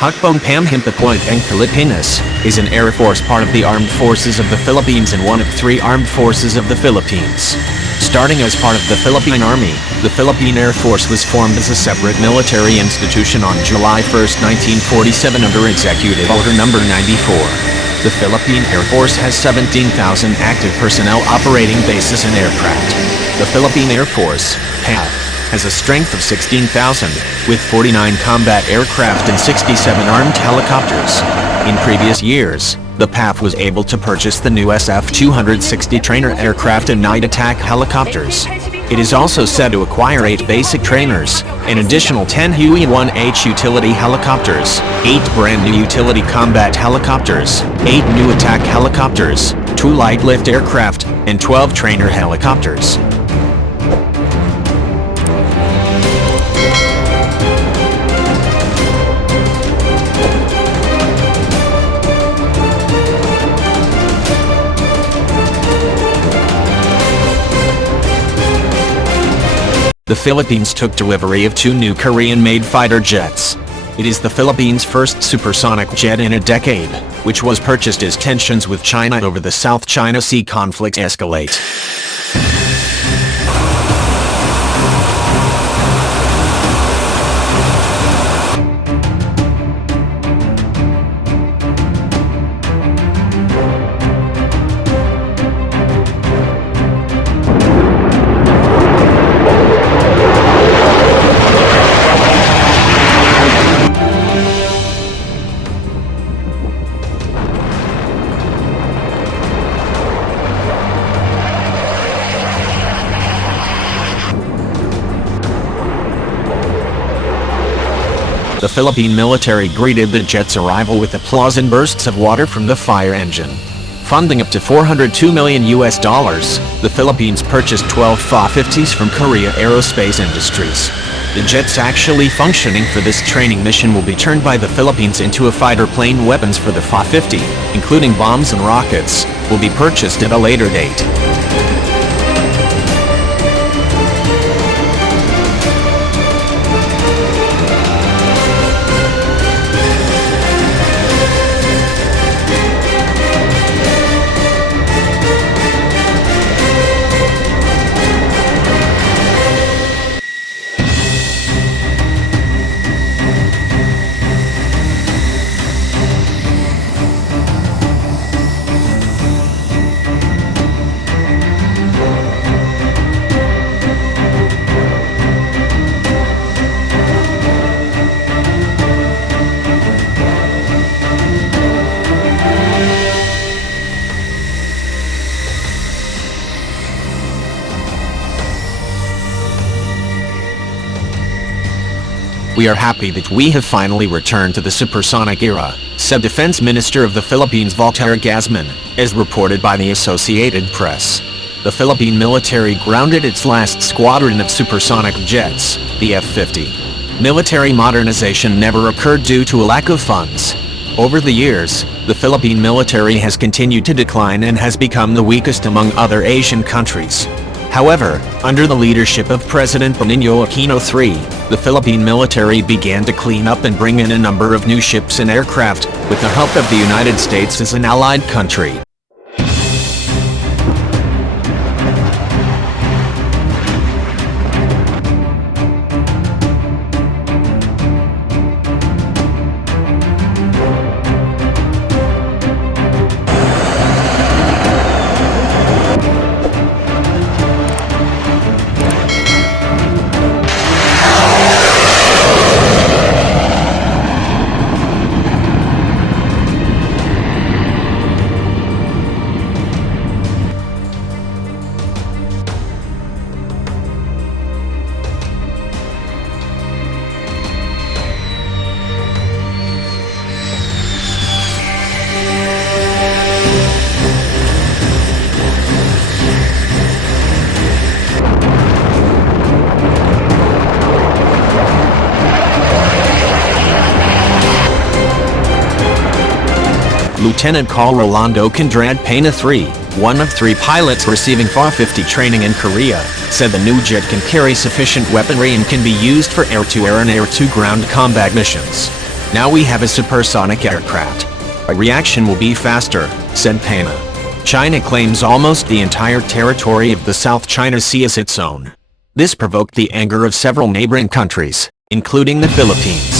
Hukbong Pamhimpaploit ang Pilipinas is an Air Force part of the Armed Forces of the Philippines and one of 3 Armed Forces of the Philippines. Starting as part of the Philippine Army, the Philippine Air Force was formed as a separate military institution on July 1, 1947 under Executive Order No. 94. The Philippine Air Force has 17,000 active personnel operating bases and aircraft. The Philippine Air Force, PAF, has a strength of 16,000, with 49 combat aircraft and 67 armed helicopters. In previous years, the PAF was able to purchase the new SF-260 trainer aircraft and night attack helicopters. It is also set to acquire 8 basic trainers, an additional 10 Huey-1H utility helicopters, 8 brand new utility combat helicopters, 8 new attack helicopters, 2 light lift aircraft, and 12 trainer helicopters. The Philippines took delivery of 2 new Korean-made fighter jets. It is the Philippines' first supersonic jet in a decade, which was purchased as tensions with China over the South China Sea conflict escalate. The Philippine military greeted the jet's arrival with applause and bursts of water from the fire engine. Funding up to $402 million, the Philippines purchased 12 Fa-50s from Korea Aerospace Industries. The jets actually functioning for this training mission will be turned by the Philippines into a fighter plane. Weapons for the Fa-50, including bombs and rockets, will be purchased at a later date. We are happy that we have finally returned to the supersonic era, said Defense Minister of the Philippines Voltaire Gasman, as reported by the Associated Press. The Philippine military grounded its last squadron of supersonic jets, the F-50. Military modernization never occurred due to a lack of funds. Over the years, the Philippine military has continued to decline and has become the weakest among other Asian countries. However, under the leadership of President Benigno Aquino III, the Philippine military began to clean up and bring in a number of new ships and aircraft, with the help of the United States as an allied country. Lieutenant Col Rolando Condrad Pena III, one of 3 pilots receiving Fa-50 training in Korea, said the new jet can carry sufficient weaponry and can be used for air-to-air and air-to-ground combat missions. Now we have a supersonic aircraft. A reaction will be faster, said Pena. China claims almost the entire territory of the South China Sea as its own. This provoked the anger of several neighboring countries, including the Philippines.